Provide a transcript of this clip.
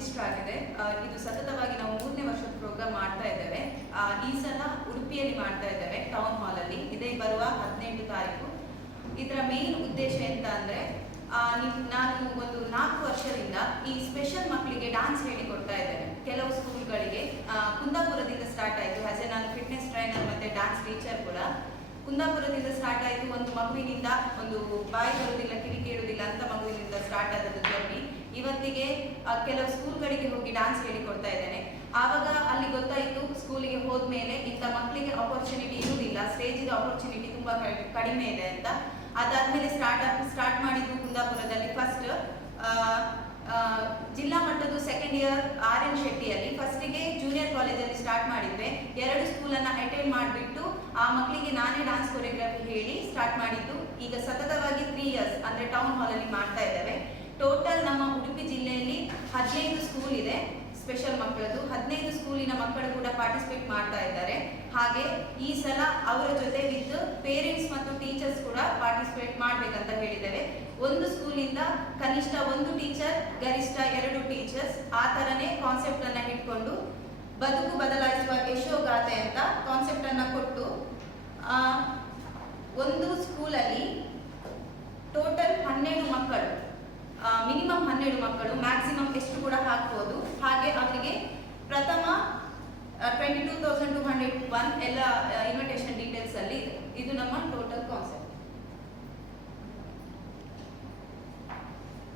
Register ಆಗಿದೆ. ಇದು ಸತತವಾಗಿ ನಾವು 3ನೇ ವರ್ಷದ ಪ್ರೋಗ್ರಾಮ್ ಮಾಡ್ತಾ ಇದ್ದೇವೆ. ಈ ಸಲ ಉಡುಪಿಯಲ್ಲಿ ಮಾಡ್ತಾ ಇದ್ದೇವೆ, ಟೌನ್ ಹಾಲಲ್ಲಿ. ಇದೇ ಬರುವ 18 ತಾರೀಕು. ಇದರ ಮೇನ್ ಉದ್ದೇಶ ಎಂತ ಅಂದರೆ, ನಾನು ಒಂದು 4 ವರ್ಷದಿಂದ ಈ ಸ್ಪೆಷಲ್ ಮಕ್ಕಳಿಗೆ ಡ್ಯಾನ್ಸ್ ಹೇಳಿಕೊಡ್ತಾ ಇದ್ದೇನೆ ಕೆಲವು ಸ್ಕೂಲ್ಗಳಿಗೆ. ಕುಂದಾಪುರದಿಂದ ಸ್ಟಾರ್ಟ್ ಆಯಿತು. ಆಸ್ ಎ ನಾನು ಫಿಟ್ನೆಸ್ ಟ್ರೈನರ್ ಮತ್ತು ಡ್ಯಾನ್ಸ್ ಟೀಚರ್ ಕೂಡ. ಕುಂದಾಪುರದಿಂದ ಸ್ಟಾರ್ಟ್ ಆಯಿತು. ಒಂದು ಮಗುವಿನಿಂದ, ಒಂದು ಬಾಯಿ ಬರುವುದಿಲ್ಲ, ಕಿವಿ ಕೇಳುವುದಿಲ್ಲ ಅಂತ ಮಗುವಿನಿಂದ ಸ್ಟಾರ್ಟ್ ಆದದ್ದು ಜರ್ನಿ. ಇವತ್ತಿಗೆ ಕೆಲವು ಸ್ಕೂಲ್ಗಳಿಗೆ ಹೋಗಿ ಡ್ಯಾನ್ಸ್ ಹೇಳಿಕೊಡ್ತಾ ಇದ್ದೇನೆ. ಆವಾಗ ಅಲ್ಲಿ ಗೊತ್ತಾಯಿತು, ಸ್ಕೂಲಿಗೆ ಹೋದ್ಮೇಲೆ ಇಂಥ ಮಕ್ಕಳಿಗೆ ಆಪರ್ಚುನಿಟಿ ಇರುವುದಿಲ್ಲ, ಸ್ಟೇಜಿನ ಆಪರ್ಚುನಿಟಿ ತುಂಬ ಕಡಿಮೆ ಇದೆ ಅಂತ. ಅದಾದಮೇಲೆ ಸ್ಟಾರ್ಟ್ ಮಾಡಿದ್ದು ಕುಂದಾಪುರದಲ್ಲಿ. ಫಸ್ಟ್ ಜಿಲ್ಲಾ ಮಟ್ಟದ ಸೆಕೆಂಡ್ ಇಯರ್ RN ಶೆಟ್ಟಿಯಲ್ಲಿ ಫಸ್ಟಿಗೆ ಜೂನಿಯರ್ ಕಾಲೇಜಲ್ಲಿ ಸ್ಟಾರ್ಟ್ ಮಾಡಿದ್ವಿ. 2 ಸ್ಕೂಲನ್ನು ಅಟೆಂಡ್ ಮಾಡಿಬಿಟ್ಟು ಆ ಮಕ್ಕಳಿಗೆ ನಾನೇ ಡ್ಯಾನ್ಸ್ ಕೊರಿಯೋಗ್ರಫಿ ಹೇಳಿ ಸ್ಟಾರ್ಟ್ ಮಾಡಿದ್ದು. ಈಗ ಸತತವಾಗಿ 3 ಇಯರ್ಸ್ ಅಂದರೆ ಟೌನ್ ಹಾಲಲ್ಲಿ ಮಾಡ್ತಾ ಇದ್ದೇವೆ. ಟೋಟಲ್ ನಮ್ಮ ಉಡುಪಿ ಜಿಲ್ಲೆಯಲ್ಲಿ 15 ಸ್ಕೂಲ್ ಇದೆ ಸ್ಪೆಷಲ್ ಮಕ್ಕಳದ್ದು. 15 ಸ್ಕೂಲಿನ ಮಕ್ಕಳು ಕೂಡ ಪಾರ್ಟಿಸಿಪೇಟ್ ಮಾಡ್ತಾ ಇದ್ದಾರೆ. ಹಾಗೆ ಈ ಸಲ ಅವರ ಜೊತೆ ವಿತ್ ಪೇರೆಂಟ್ಸ್ ಮತ್ತು ಟೀಚರ್ಸ್ ಕೂಡ ಪಾರ್ಟಿಸಿಪೇಟ್ ಮಾಡಬೇಕಂತ ಹೇಳಿದ್ದೇವೆ. ಒಂದು ಸ್ಕೂಲಿಂದ ಕನಿಷ್ಠ 1 ಟೀಚರ್, ಗರಿಷ್ಠ 2 ಟೀಚರ್ಸ್, ಆ ಥರನೇ ಕಾನ್ಸೆಪ್ಟ್ ಅನ್ನು ಇಟ್ಕೊಂಡು ಬದುಕು ಬದಲಾಯಿಸುವ ಯಶೋಗಾಥೆ